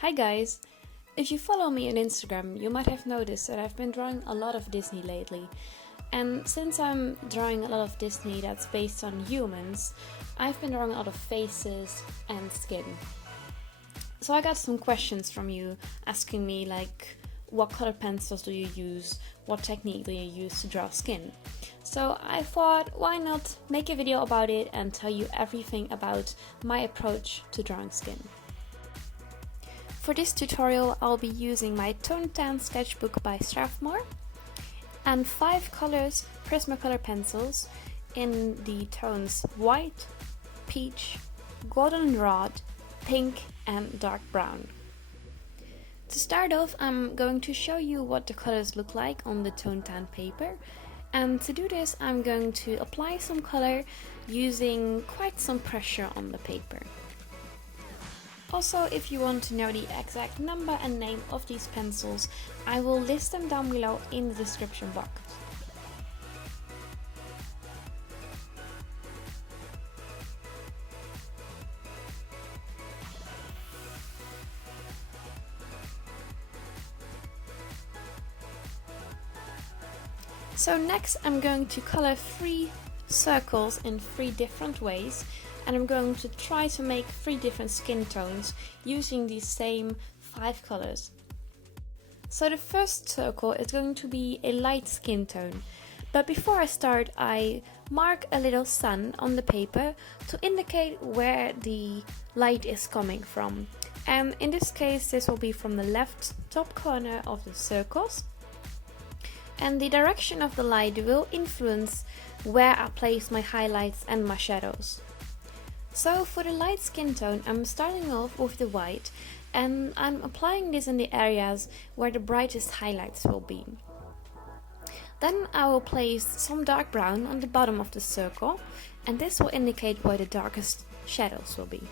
Hi guys! If you follow me on Instagram, you might have noticed that I've been drawing a lot of Disney lately. And since I'm drawing a lot of Disney that's based on humans, I've been drawing a lot of faces and skin. So I got some questions from you asking me like, what color pencils do you use? What technique do you use to draw skin? So I thought, why not make a video about it and tell you everything about my approach to drawing skin. For this tutorial, I'll be using my Toned Tan sketchbook by Strathmore and 5 colors Prismacolor pencils in the tones white, peach, goldenrod, pink and dark brown. To start off, I'm going to show you what the colors look like on the Toned Tan paper, and to do this I'm going to apply some color using quite some pressure on the paper. Also, if you want to know the exact number and name of these pencils, I will list them down below in the description box. So next I'm going to color 3 circles in 3 different ways, and I'm going to try to make 3 different skin tones using these same 5 colors. So the first circle is going to be a light skin tone, but before I start I mark a little sun on the paper to indicate where the light is coming from. And in this case this will be from the left top corner of the circles. And the direction of the light will influence where I place my highlights and my shadows. So for the light skin tone, I'm starting off with the white and I'm applying this in the areas where the brightest highlights will be. Then I will place some dark brown on the bottom of the circle, and this will indicate where the darkest shadows will be.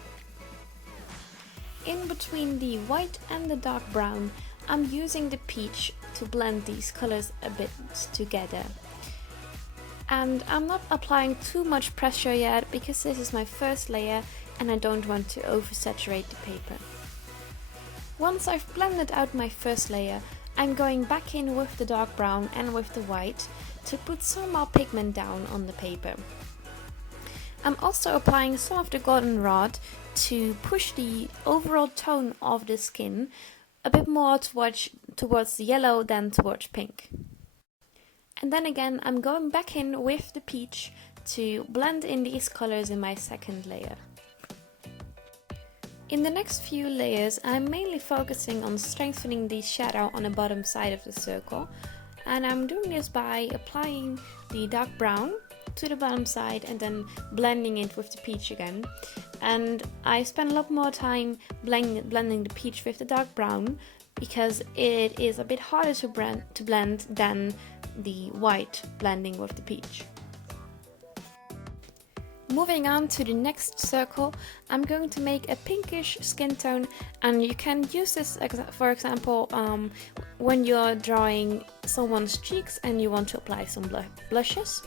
In between the white and the dark brown, I'm using the peach to blend these colors a bit together. And I'm not applying too much pressure yet because this is my first layer and I don't want to oversaturate the paper. Once I've blended out my first layer, I'm going back in with the dark brown and with the white to put some more pigment down on the paper. I'm also applying some of the goldenrod to push the overall tone of the skin a bit more towards yellow than towards pink. And then again I'm going back in with the peach to blend in these colors in my second layer. In the next few layers I'm mainly focusing on strengthening the shadow on the bottom side of the circle, and I'm doing this by applying the dark brown to the bottom side and then blending it with the peach again. And I spend a lot more time blending the peach with the dark brown because it is a bit harder to blend than the white blending with the peach. Moving on to the next circle, I'm going to make a pinkish skin tone, and you can use this for example when you're drawing someone's cheeks and you want to apply some blushes.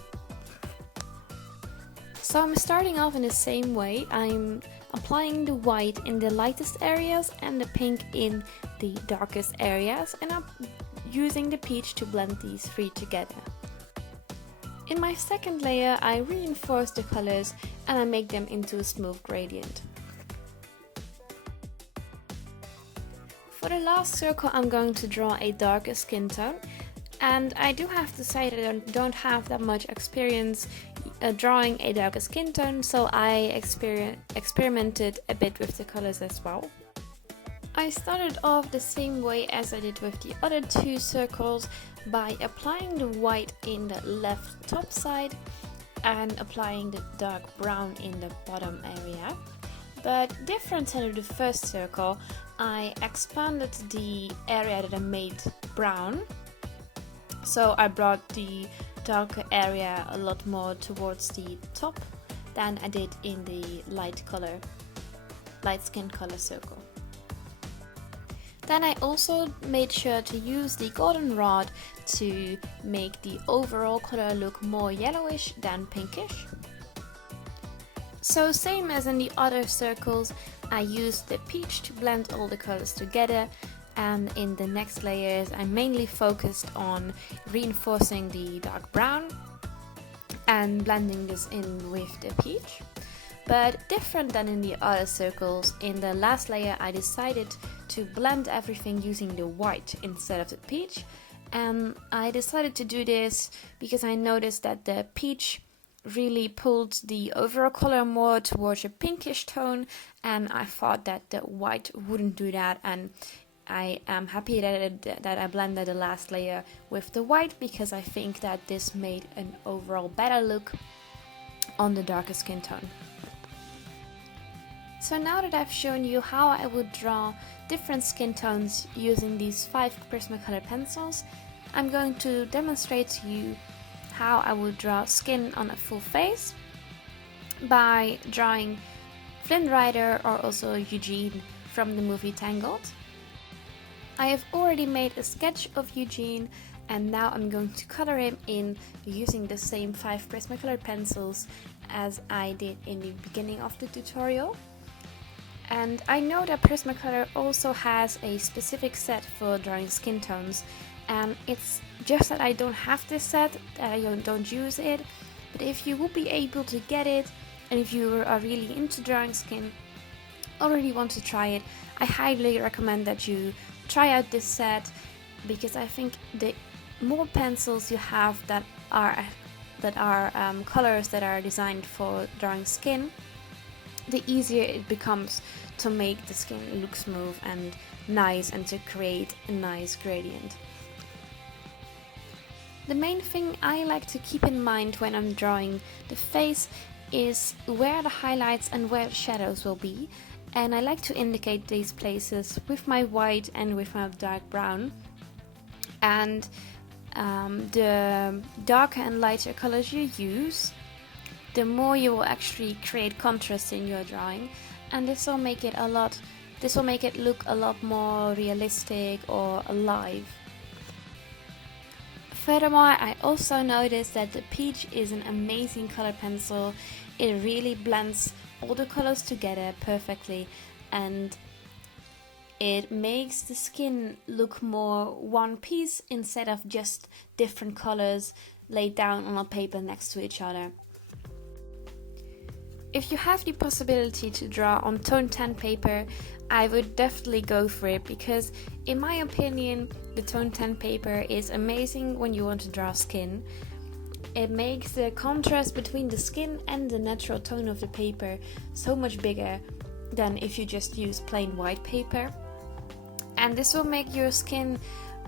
So I'm starting off in the same way. I'm applying the white in the lightest areas and the pink in the darkest areas, and I'm using the peach to blend these 3 together. In my second layer I reinforce the colors and I make them into a smooth gradient. For the last circle I'm going to draw a darker skin tone, and I do have to say that I don't have that much experience drawing a darker skin tone, so I experimented a bit with the colors as well. I started off the same way as I did with the other 2 circles by applying the white in the left top side and applying the dark brown in the bottom area. But different than the first circle, I expanded the area that I made brown. So I brought the darker area a lot more towards the top than I did in the light skin color circle. Then I also made sure to use the goldenrod to make the overall color look more yellowish than pinkish. So same as in the other circles, I used the peach to blend all the colors together, and in the next layers I mainly focused on reinforcing the dark brown and blending this in with the peach. But different than in the other circles, in the last layer I decided to blend everything using the white instead of the peach, and I decided to do this because I noticed that the peach really pulled the overall color more towards a pinkish tone, and I thought that the white wouldn't do that, and I am happy that I blended the last layer with the white, because I think that this made an overall better look on the darker skin tone. So now that I've shown you how I would draw different skin tones using these 5 Prismacolor pencils, I'm going to demonstrate to you how I would draw skin on a full face by drawing Flynn Rider, or also Eugene from the movie Tangled. I have already made a sketch of Eugene, and now I'm going to color him in using the same 5 Prismacolor pencils as I did in the beginning of the tutorial. And I know that Prismacolor also has a specific set for drawing skin tones, and it's just that I don't have this set, that I don't use it. But if you would be able to get it, and if you are really into drawing skin, already want to try it, I highly recommend that you try out this set, because I think the more pencils you have that are colors that are designed for drawing skin, the easier it becomes to make the skin look smooth and nice, and to create a nice gradient. The main thing I like to keep in mind when I'm drawing the face is where the highlights and where the shadows will be, and I like to indicate these places with my white and with my dark brown. And the darker and lighter colors you use, the more you will actually create contrast in your drawing, and this will make it look a lot more realistic or alive. Furthermore, I also noticed that the peach is an amazing color pencil. It really blends all the colors together perfectly, and it makes the skin look more one piece instead of just different colors laid down on a paper next to each other. If you have the possibility to draw on toned tan paper, I would definitely go for it, because in my opinion the toned tan paper is amazing when you want to draw skin. It makes the contrast between the skin and the natural tone of the paper so much bigger than if you just use plain white paper. And this will make your skin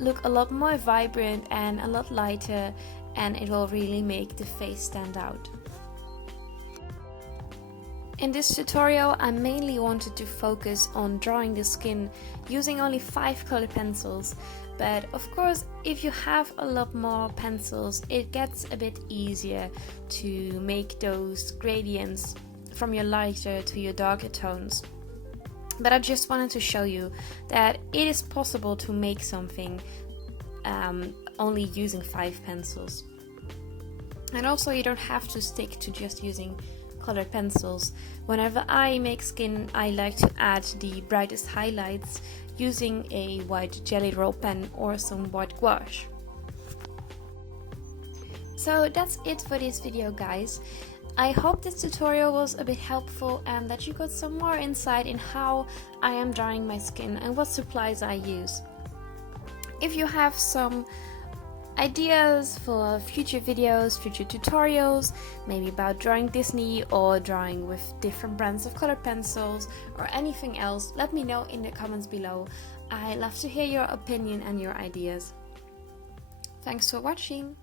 look a lot more vibrant and a lot lighter, and it will really make the face stand out. In this tutorial I mainly wanted to focus on drawing the skin using only 5 color pencils, but of course if you have a lot more pencils it gets a bit easier to make those gradients from your lighter to your darker tones. But I just wanted to show you that it is possible to make something only using 5 pencils. And also you don't have to stick to just using colored pencils. Whenever I make skin, I like to add the brightest highlights using a white jelly roll pen or some white gouache. So that's it for this video, guys. I hope this tutorial was a bit helpful and that you got some more insight in how I am drawing my skin and what supplies I use. If you have some ideas for future videos, future tutorials, maybe about drawing Disney or drawing with different brands of color pencils or anything else, let me know in the comments below. I love to hear your opinion and your ideas. Thanks for watching!